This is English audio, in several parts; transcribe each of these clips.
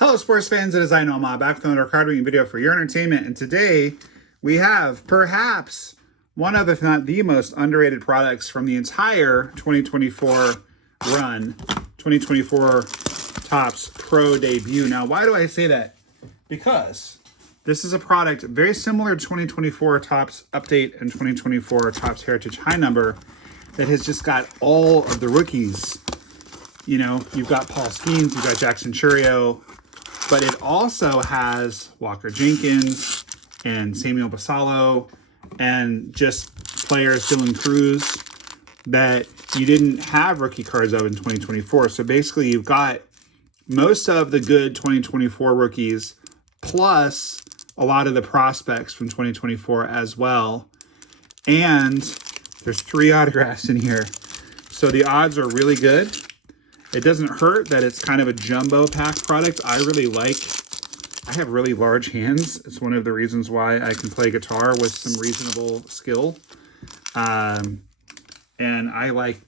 Hello sports fans, it is I, NOMAH, back with another card reading video for your entertainment. And today we have perhaps one of, if not the most underrated products from the entire 2024 run, 2024 Topps Pro debut. Now, why do I say that? Because this is a product very similar to 2024 Topps Update and 2024 Topps Heritage High Number that has just got all of the rookies. You know, you've got Paul Skeens, you've got Jackson Churio, but it also has Walker Jenkins and Samuel Basallo and just players, Dylan Cruz, that you didn't have rookie cards of in 2024. So basically you've got most of the good 2024 rookies plus a lot of the prospects from 2024 as well. And there's 3 autographs in here. So the odds are really good. It doesn't hurt that it's kind of a jumbo pack product. I have really large hands. It's one of the reasons why I can play guitar with some reasonable skill. And I like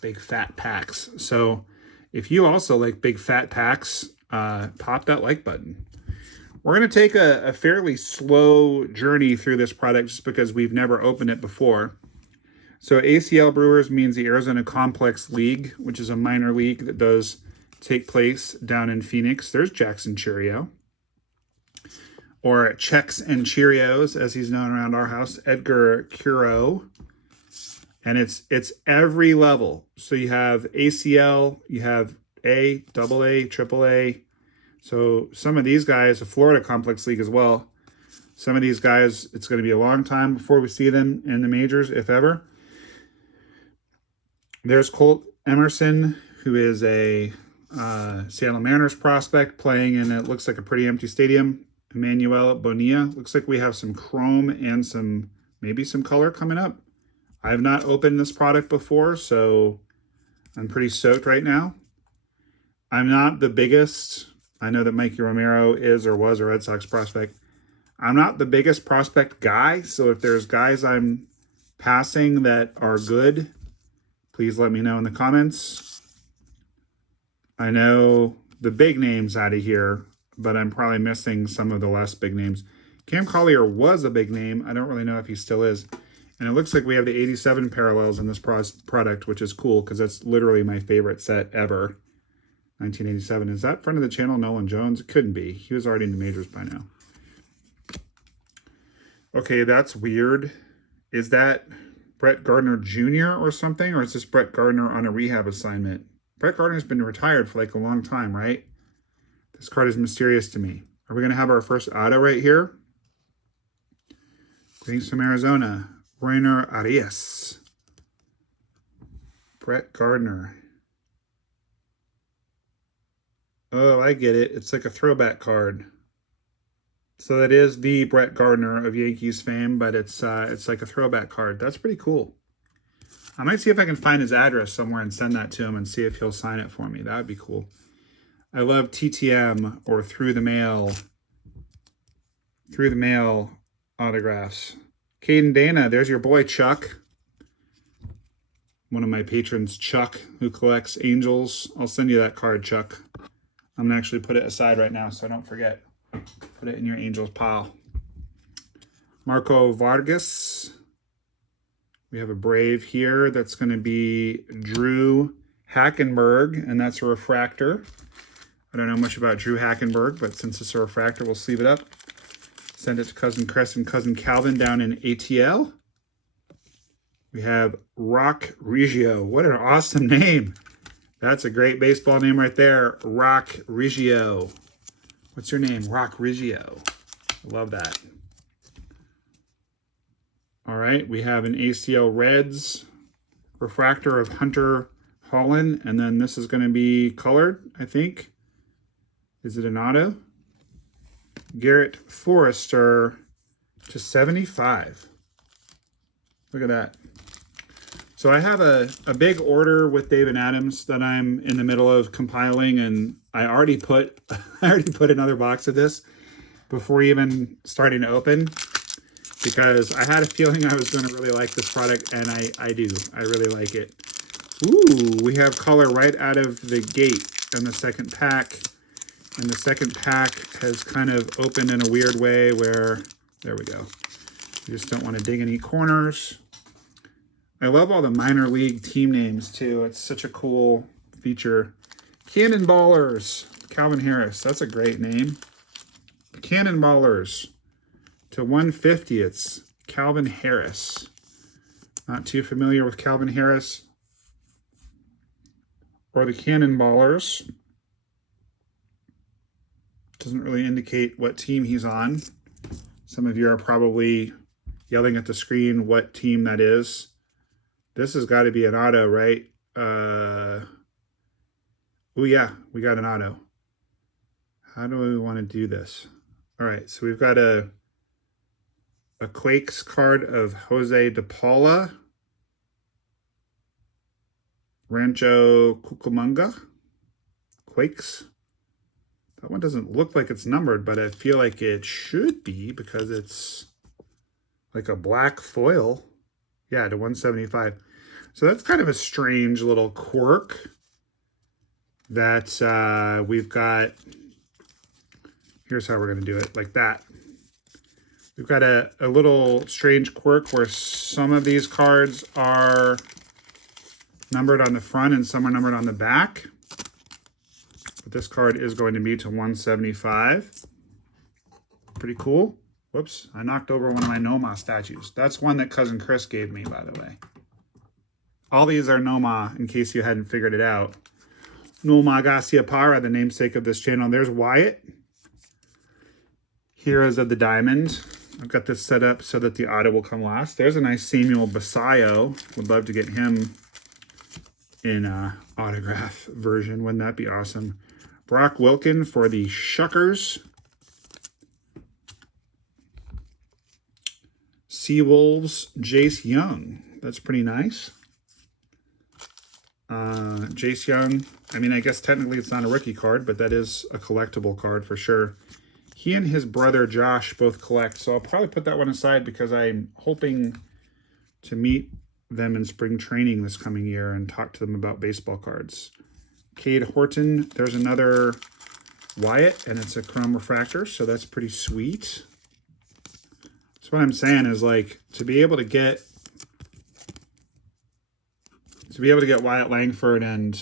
big fat packs. So if you also like big fat packs, pop that like button. We're going to take a fairly slow journey through this product just because we've never opened it before. So ACL Brewers means the Arizona Complex League, which is a minor league that does take place down in Phoenix. There's Jackson Churio, or Checks and Cheerios, as he's known around our house, Edgar Curo. And it's every level. So you have ACL, you have A, AA, AAA. So some of these guys, the Florida Complex League as well. Some of these guys, it's going to be a long time before we see them in the majors, if ever. There's Colt Emerson, who is a Seattle Mariners prospect playing in, it looks like a pretty empty stadium. Emmanuel Bonilla. Looks like we have some chrome and maybe some color coming up. I have not opened this product before, so I'm pretty stoked right now. I'm not the biggest. I know that Mikey Romero is or was a Red Sox prospect. I'm not the biggest prospect guy, so if there's guys I'm passing that are good, please let me know in the comments. I know the big names out of here, but I'm probably missing some of the less big names. Cam Collier was a big name. I don't really know if he still is. And it looks like we have the 87 parallels in this product, which is cool because that's literally my favorite set ever. 1987. Is that friend of the channel, Nolan Jones? It couldn't be. He was already in the majors by now. Okay, that's weird. Is that Brett Gardner Jr. or something? Or is this Brett Gardner on a rehab assignment? Brett Gardner's been retired for like a long time, right? This card is mysterious to me. Are we going to have our first auto right here? Greetings from Arizona. Rainer Arias. Brett Gardner. Oh, I get it. It's like a throwback card. So that is the Brett Gardner of Yankees fame, but it's like a throwback card. That's pretty cool. I might see if I can find his address somewhere and send that to him and see if he'll sign it for me. That would be cool. I love TTM or through the mail autographs. Caden Dana, there's your boy Chuck. One of my patrons, Chuck, who collects Angels. I'll send you that card, Chuck. I'm going to actually put it aside right now so I don't forget. Put it in your Angels pile. Marco Vargas. We have a Brave here. That's going to be Drew Hackenberg, and that's a refractor. I don't know much about Drew Hackenberg, but since it's a refractor, we'll sleeve it up. Send it to Cousin Chris and Cousin Calvin down in ATL. We have Rock Reggio. What an awesome name. That's a great baseball name right there. Rock Reggio. What's your name? Rock Reggio. I love that. All right, we have an ACL Reds refractor of Hunter Holland, and then this is going to be colored, I think. Is it an auto? Garrett Forrester to 75. Look at that. So I have a big order with David Adams that I'm in the middle of compiling, and I already put another box of this before even starting to open because I had a feeling I was going to really like this product, and I do. I really like it. Ooh, we have color right out of the gate in the second pack. And the second pack has kind of opened in a weird way where, there we go. You just don't want to dig any corners. I love all the minor league team names too. It's such a cool feature. Cannonballers, Calvin Harris. That's a great name. Cannonballers to 150. It's Calvin Harris. Not too familiar with Calvin Harris or the Cannonballers. Doesn't really indicate what team he's on. Some of you are probably yelling at the screen what team that is. This has got to be an auto, right? Oh yeah, we got an auto. How do we want to do this? All right, so we've got a Quakes card of Jose De Paula. Rancho Cucamonga. Quakes. That one doesn't look like it's numbered, but I feel like it should be because it's like a black foil. Yeah, to 175. So that's kind of a strange little quirk that we've got. Here's how we're going to do it, like that. We've got a little strange quirk where some of these cards are numbered on the front and some are numbered on the back. But this card is going to be to 175. Pretty cool. Whoops, I knocked over one of my NOMAH statues. That's one that Cousin Chris gave me, by the way. All these are NOMAH, in case you hadn't figured it out. NomahLovesYah Para, the namesake of this channel. There's Wyatt. Heroes of the Diamond. I've got this set up so that the auto will come last. There's a nice Samuel Basayo. Would love to get him in autograph version. Wouldn't that be awesome? Brock Wilken for the Shuckers. Seawolves, Jace Young. That's pretty nice. Jace Young, I mean, I guess technically it's not a rookie card, but that is a collectible card for sure. He and his brother Josh both collect, so I'll probably put that one aside because I'm hoping to meet them in spring training this coming year and talk to them about baseball cards. Cade Horton, there's another Wyatt, and it's a chrome refractor, so that's pretty sweet. So what I'm saying is, like, to be able to get Wyatt Langford and,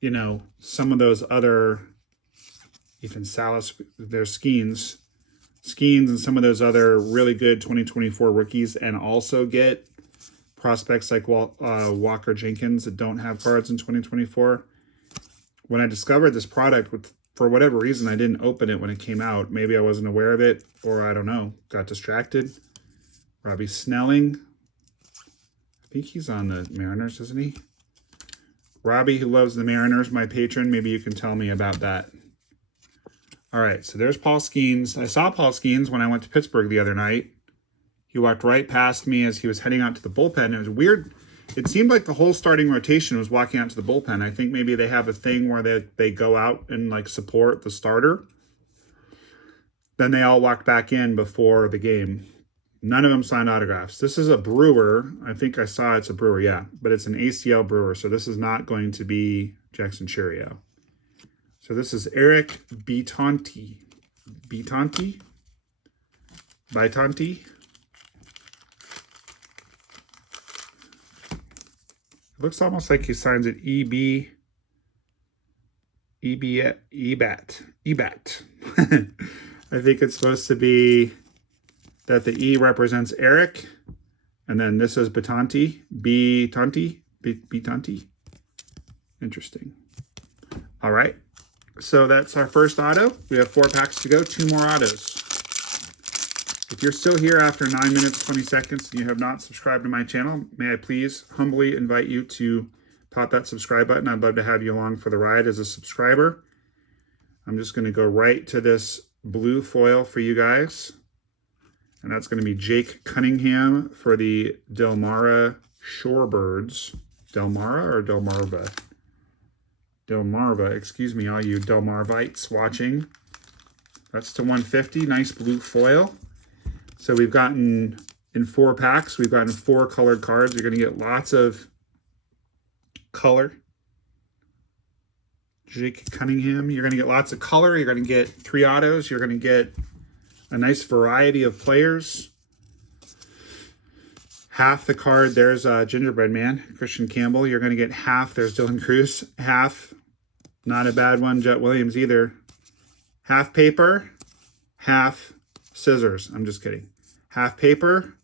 you know, some of those other Ethan Salas, their Skeens and some of those other really good 2024 rookies, and also get prospects like Walker Jenkins that don't have cards in 2024. When I discovered this product, for whatever reason, I didn't open it when it came out. Maybe I wasn't aware of it, or I don't know, got distracted. Robbie Snelling. I think he's on the Mariners, isn't he? Robbie, who loves the Mariners, my patron, maybe you can tell me about that. All right, so there's Paul Skeens. I saw Paul Skeens when I went to Pittsburgh the other night. He walked right past me as he was heading out to the bullpen. It was weird. It seemed like the whole starting rotation was walking out to the bullpen. I think maybe they have a thing where they go out and like support the starter. Then they all walked back in before the game. None of them signed autographs. This is a Brewer. I think I saw it's a Brewer, yeah. But it's an ACL Brewer, so this is not going to be Jackson Cheerio. So this is Eric Bitonti. Bitonti? It looks almost like he signs it EBAT. I think it's supposed to be that the E represents Eric, and then this is Bitonti. Bitonti. Interesting. All right. So that's our first auto. We have 4 packs to go, 2 more autos. If you're still here after 9 minutes, 20 seconds, and you have not subscribed to my channel, may I please humbly invite you to pop that subscribe button. I'd love to have you along for the ride as a subscriber. I'm just going to go right to this blue foil for you guys. And that's going to be Jake Cunningham for the Delmarva Shorebirds. Delmarva or Delmarva? Delmarva, excuse me, all you Delmarvites watching. That's to 150, nice blue foil. So we've gotten, in 4 packs, we've gotten 4 colored cards. You're going to get lots of color. Jake Cunningham. You're going to get lots of color. You're going to get 3 autos. You're going to get a nice variety of players. Half the card, there's Gingerbread Man, Christian Campbell. You're going to get half. There's Dylan Cruz. Half, not a bad one, Jet Williams either. Half paper, half scissors. I'm just kidding. Half paper.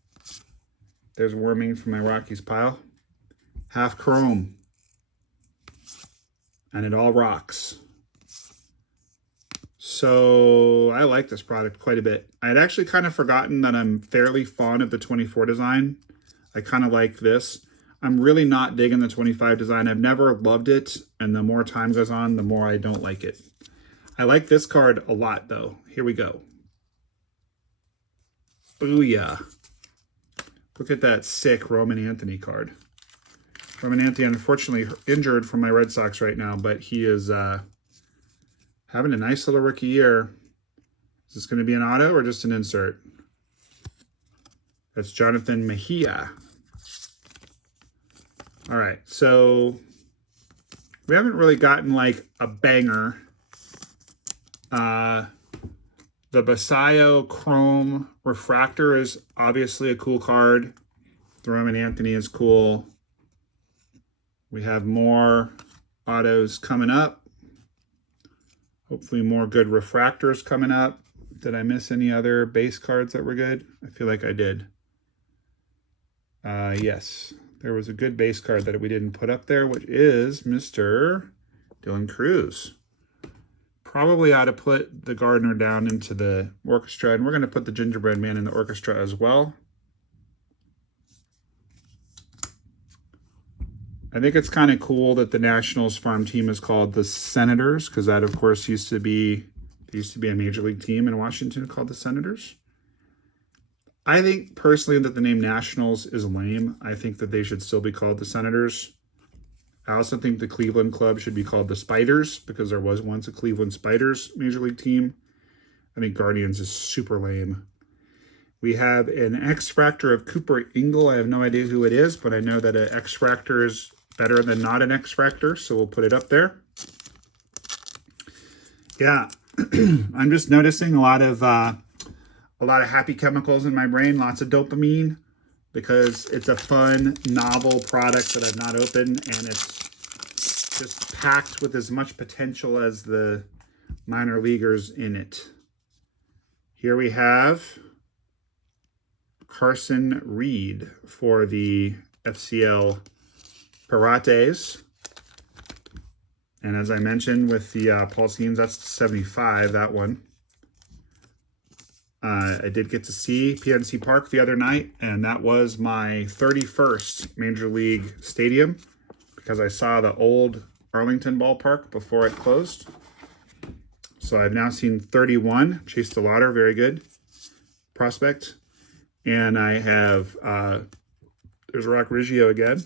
There's Warming from my Rockies pile. Half chrome. And it all rocks. So I like this product quite a bit. I had actually kind of forgotten that I'm fairly fond of the 24 design. I kind of like this. I'm really not digging the 25 design. I've never loved it, and the more time goes on, the more I don't like it. I like this card a lot, though. Here we go. Booyah. Look at that sick Roman Anthony card. Roman Anthony, unfortunately, injured from my Red Sox right now, but he is having a nice little rookie year. Is this going to be an auto or just an insert? That's Jonathan Mejia. All right, so we haven't really gotten like a banger. The Basayo Chrome Refractor is obviously a cool card. The Roman Anthony is cool. We have more autos coming up. Hopefully more good refractors coming up. Did I miss any other base cards that were good? I feel like I did. Yes, there was a good base card that we didn't put up there, which is Mr. Dylan Cruz. Probably ought to put the Gardener down into the orchestra, and we're going to put the Gingerbread Man in the orchestra as well. I think it's kind of cool that the Nationals farm team is called the Senators, because that, of course, used to be a major league team in Washington called the Senators. I think personally that the name Nationals is lame. I think that they should still be called the Senators. I also think the Cleveland Club should be called the Spiders, because there was once a Cleveland Spiders major league team. I think Guardians is super lame. We have an X-Fractor of Cooper Ingle. I have no idea who it is, but I know that an X-Fractor is better than not an X-Fractor, so we'll put it up there. Yeah, I'm just noticing a lot of happy chemicals in my brain, lots of dopamine, because it's a fun, novel product that I've not opened, and it's just packed with as much potential as the minor leaguers in it. Here we have Carson Reed for the FCL Pirates. And as I mentioned with the Paul Scenes, that's 75, that one. I did get to see PNC Park the other night, and that was my 31st Major League Stadium, because I saw the old Arlington ballpark before it closed. So I've now seen 31. Chase DeLauder, very good prospect. And I have, there's Rock Riggio again.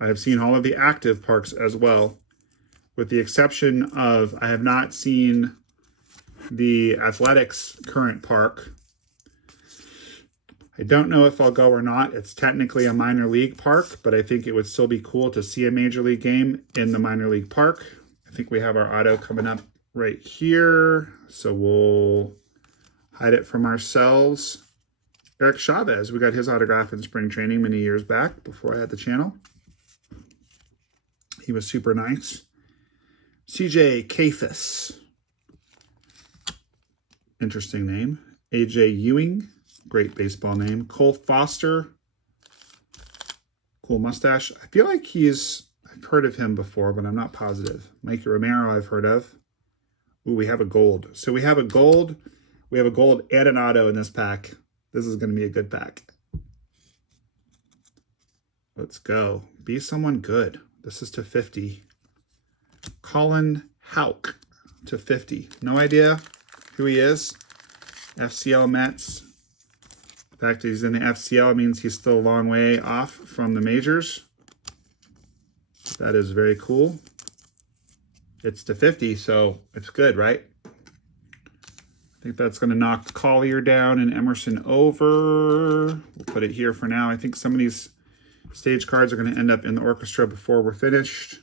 I have seen all of the active parks as well, with the exception of I have not seen the Athletics current park. I don't know if I'll go or not. It's technically a minor league park, but I think it would still be cool to see a major league game in the minor league park. I think we have our auto coming up right here, so we'll hide it from ourselves. Eric Chavez, we got his autograph in spring training many years back before I had the channel. He was super nice. CJ Kafis. Interesting name. AJ Ewing. Great baseball name. Cole Foster. Cool mustache. I feel like I've heard of him before, but I'm not positive. Mikey Romero I've heard of. Ooh, we have a gold. So we have a gold. We have a gold and an auto in this pack. This is going to be a good pack. Let's go. Be someone good. This is to 50. Colin Houck to 50. No idea who he is. FCL Mets. The fact that he's in the FCL means he's still a long way off from the majors. That is very cool. It's to 50, so it's good, right? I think that's going to knock Collier down and Emerson over. We'll put it here for now. I think some of these stage cards are going to end up in the orchestra before we're finished.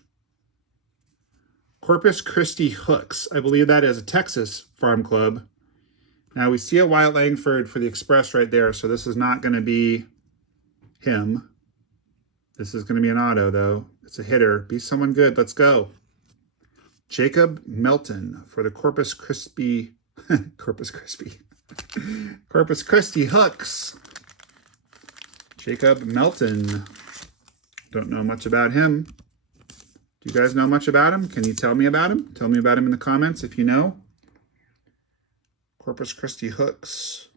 Corpus Christi Hooks. I believe that is a Texas farm club. Now we see a Wyatt Langford for the Express right there, so this is not going to be him. This is going to be an auto, though. It's a hitter. Be someone good. Let's go. Jacob Melton for the Corpus Christi Corpus Christi Hooks. Jacob Melton. Don't know much about him. Do you guys know much about him? Can you tell me about him? Tell me about him in the comments if you know. Corpus Christi Hooks.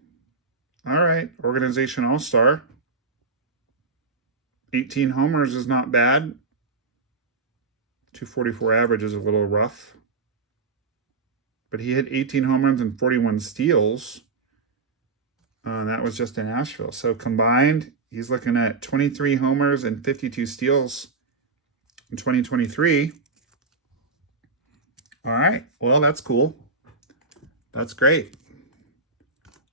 All right. Organization All-Star. 18 homers is not bad. 244 average is a little rough. But he hit 18 home runs and 41 steals. That was just in Asheville. So combined, he's looking at 23 homers and 52 steals in 2023. All right. Well, that's cool. That's great.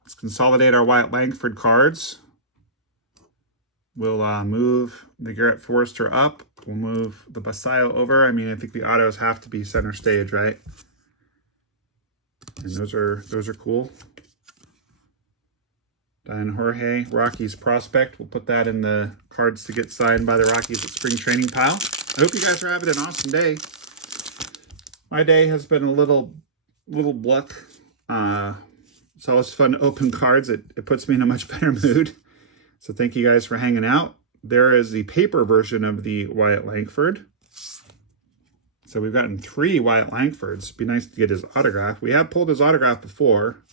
Let's consolidate our Wyatt Langford cards. We'll move the Garrett Forrester up. We'll move the Basayo over. I mean, I think the autos have to be center stage, right? And those are cool. Diane Jorge, Rockies prospect. We'll put that in the cards to get signed by the Rockies at spring training pile. I hope you guys are having an awesome day. My day has been a little bluck. It's always fun to open cards. It puts me in a much better mood. So thank you guys for hanging out. There is the paper version of the Wyatt Langford. So we've gotten 3 Wyatt Langfords. Be nice to get his autograph. We have pulled his autograph before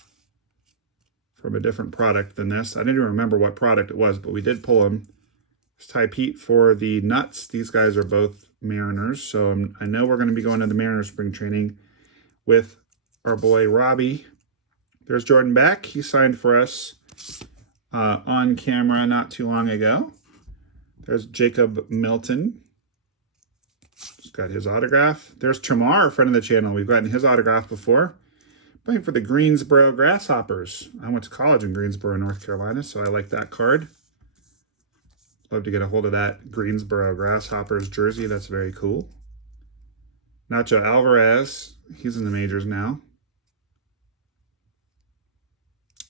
from a different product than this. I didn't even remember what product it was, but we did pull him. There's Ty Pete for the Nuts. These guys are both Mariners. So I know we're going to be going to the Mariners spring training with our boy Robbie. There's Jordan Beck. He signed for us on camera not too long ago. There's Jacob Milton. Just got his autograph. There's Tamar, a friend of the channel. We've gotten his autograph before. Playing for the Greensboro Grasshoppers. I went to college in Greensboro, North Carolina, so I like that card. Love to get a hold of that Greensboro Grasshoppers jersey. That's very cool. Nacho Alvarez. He's in the majors now.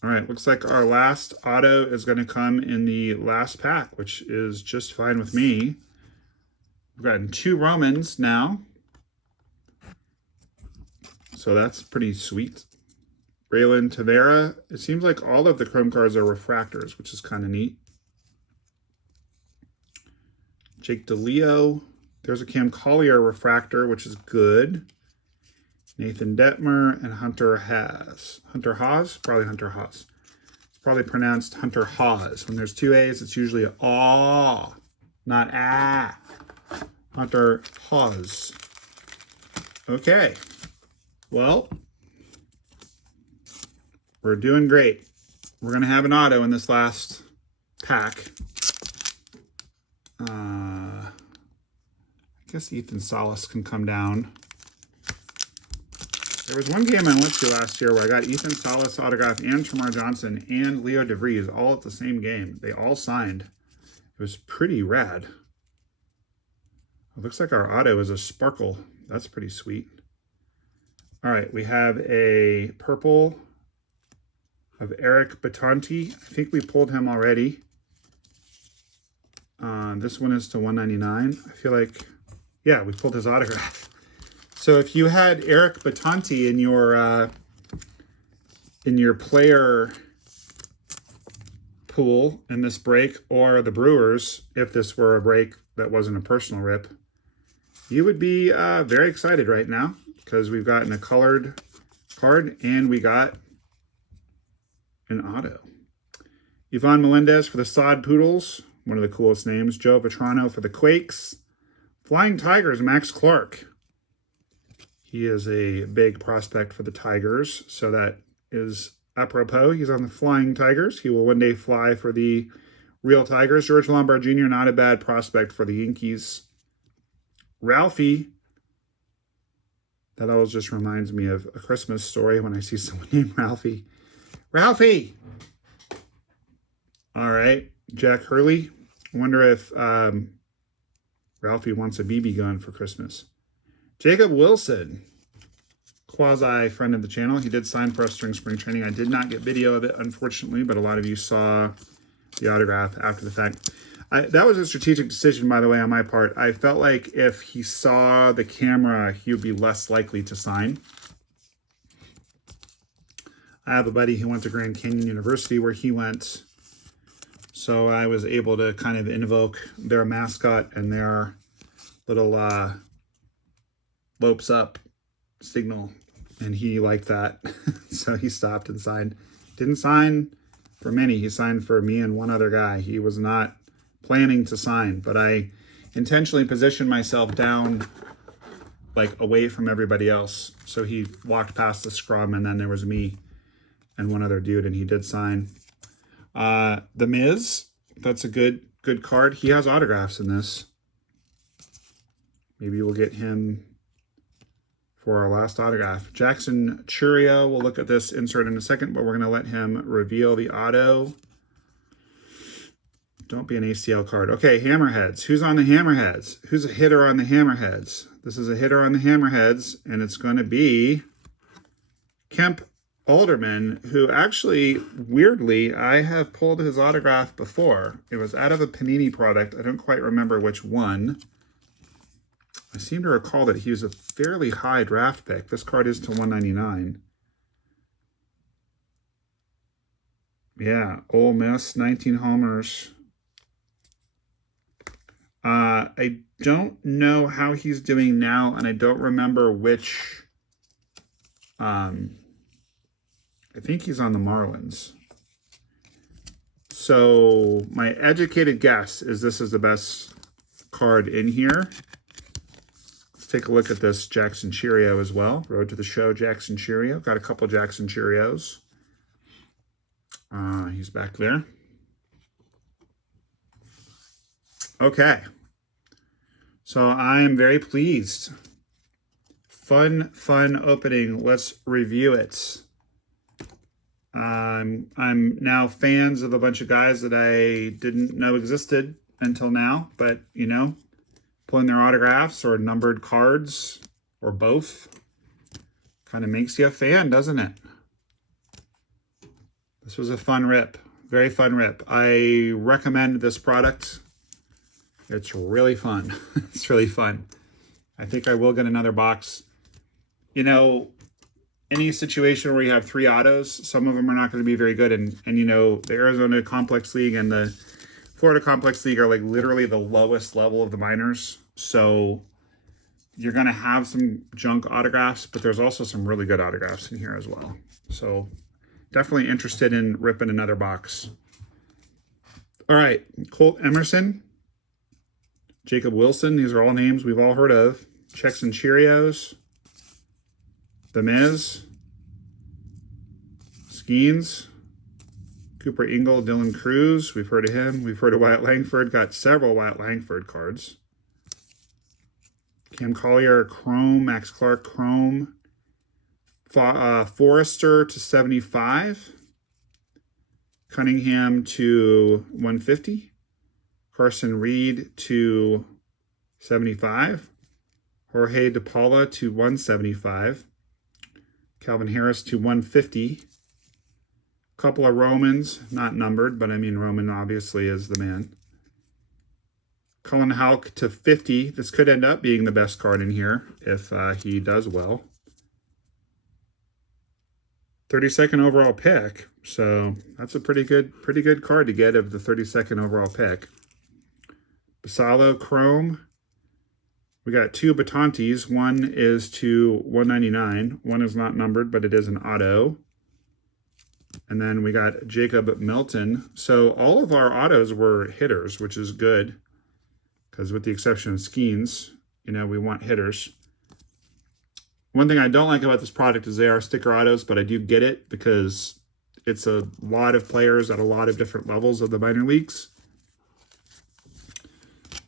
All right, looks like our last auto is going to come in the last pack, which is just fine with me. We've gotten 2 Romans now. So that's pretty sweet. Braylon Tavera. It seems like all of the Chrome cards are refractors, which is kind of neat. Jake DeLeo. There's a Cam Collier refractor, which is good. Nathan Detmer and Hunter Haas. Hunter Haas? Probably Hunter Haas. It's probably pronounced Hunter Haas. When there's 2 A's, it's usually a aw, not ah. Hunter Haas. Okay. Well, we're doing great. We're going to have an auto in this last pack. I guess Ethan Salas can come down. There was one game I went to last year where I got Ethan Salas autograph and Tamar Johnson and Leo DeVries all at the same game. They all signed. It was pretty rad. It looks like our auto is a sparkle. That's pretty sweet. All right, we have a purple of Eric Batanti. I think we pulled him already. This one is to 199. I feel like, yeah, we pulled his autograph. So if you had Eric Batanti in your player pool in this break, or the Brewers, if this were a break that wasn't a personal rip, you would be very excited right now because we've gotten a colored card and we got an auto. Yvonne Melendez for the Sod Poodles, one of the coolest names. Joe Vetrano for the Quakes. Flying Tigers, Max Clark. He is a big prospect for the Tigers, so that is apropos. He's on the Flying Tigers. He will one day fly for the real Tigers. George Lombard Jr., not a bad prospect for the Yankees. Ralphie. That always just reminds me of A Christmas Story when I see someone named Ralphie. Ralphie! All right. Jack Hurley. I wonder if Ralphie wants a BB gun for Christmas. Jacob Wilson, quasi friend of the channel. He did sign for us during spring training. I did not get video of it, unfortunately, but a lot of you saw the autograph after the fact. That was a strategic decision, by the way, on my part. I felt like if he saw the camera, he would be less likely to sign. I have a buddy who went to Grand Canyon University where he went, so I was able to kind of invoke their mascot and their little lopes up signal, and he liked that. So he stopped and signed. Didn't sign for many. He signed for me and one other guy. He was not planning to sign, but I intentionally positioned myself down, like away from everybody else. So he walked past the scrum, and then there was me and one other dude, and he did sign. The Miz, that's a good card. He has autographs in this. Maybe we'll get him for our last autograph. Jackson Churio, we'll look at this insert in a second, but we're going to let him reveal the auto. Don't be an ACL card. Okay, Hammerheads. Who's on the Hammerheads? Who's a hitter on the Hammerheads? This is a hitter on the Hammerheads, and it's going to be Kemp Alderman, who actually, weirdly, I have pulled his autograph before. It was out of a Panini product. I don't quite remember which one. I seem to recall that he was a fairly high draft pick. This card is to 199. Yeah, Ole Miss, 19 homers. I don't know how he's doing now, and I don't remember which. I think he's on the Marlins. So my educated guess is this is the best card in here. Let's take a look at this Jackson Cheerio as well. Road to the show, Jackson Cheerio. Got a couple Jackson Cheerios. He's back there. Okay. So I am very pleased. Fun opening. Let's review it. I'm now fans of a bunch of guys that I didn't know existed until now, but you know, pulling their autographs or numbered cards or both kind of makes you a fan, doesn't it? This was a fun rip, very fun rip. I recommend this product. It's really fun. It's really fun. I think I will get another box. You know, any situation where you have 3 autos, some of them are not going to be very good. And you know, the Arizona Complex League and the Florida Complex League are like literally the lowest level of the minors. So you're going to have some junk autographs, but there's also some really good autographs in here as well. So definitely interested in ripping another box. All right, Colt Emerson, Jacob Wilson. These are all names we've all heard of. Checks and Cheerios. The Miz, Skeens, Cooper Ingle, Dylan Cruz. We've heard of him. We've heard of Wyatt Langford. Got several Wyatt Langford cards. Cam Collier, Chrome, Max Clark, Chrome. Forrester to 75. Cunningham to 150. Carson Reed to 75. Jorge DePaula to 175. Calvin Harris to 150. Couple of Romans, not numbered, but I mean Roman obviously is the man. Cullen Houck to 50. This could end up being the best card in here if he does well. 32nd overall pick. So that's a pretty good card to get of the 32nd overall pick. Basalo Chrome. We got 2 Batantes. One is to 199. One is not numbered, but it is an auto. And then we got Jacob Milton. So all of our autos were hitters, which is good. Because with the exception of Skeens, you know, we want hitters. One thing I don't like about this product is they are sticker autos, but I do get it because it's a lot of players at a lot of different levels of the minor leagues.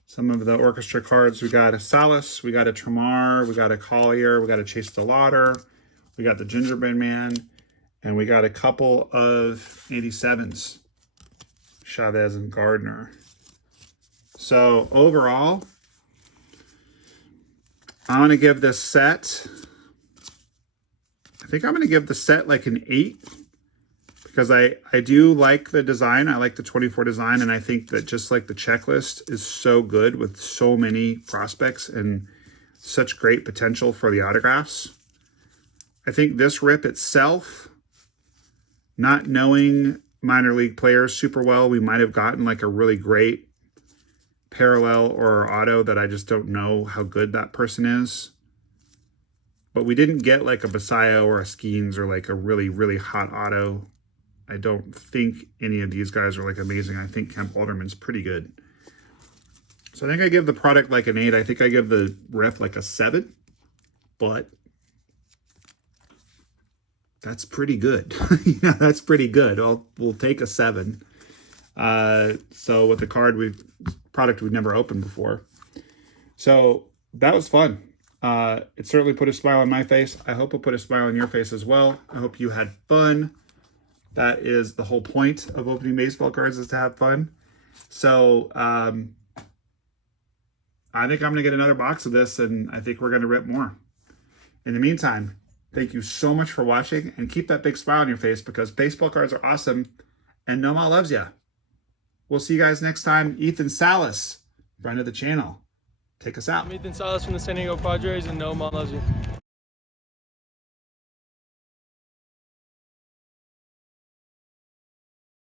Some of the orchestra cards, we got a Salas, we got a Tremar, we got a Collier, we got a Chase DeLauder, we got the Gingerbread Man, and we got a couple of 87s, Chavez and Gardner. So overall, I'm going to give this set, I think I'm going to give the set like an 8. Because I do like the design. I like the 24 design. And I think that just like the checklist is so good with so many prospects and such great potential for the autographs. I think this rip itself, not knowing minor league players super well, we might have gotten like a really great parallel or auto that I just don't know how good that person is. But we didn't get like a Basayo or a Skeens or like a really, really hot auto. I don't think any of these guys are like amazing. I think Kemp Alderman's pretty good. So I think I give the product like an 8. I think I give the ref like a 7. But that's pretty good. Yeah, that's pretty good. We'll take a 7. So with the product we've never opened before. So that was fun. It certainly put a smile on my face. I hope it put a smile on your face as well. I hope you had fun. That is the whole point of opening baseball cards, is to have fun. So I think I'm going to get another box of this, and I think we're going to rip more. In the meantime, thank you so much for watching, and keep that big smile on your face, because baseball cards are awesome, and Nomah loves ya. We'll see you guys next time. Ethan Salas, friend of the channel. Take us out. I'm Ethan Salas from the San Diego Padres, and Nomah loves you.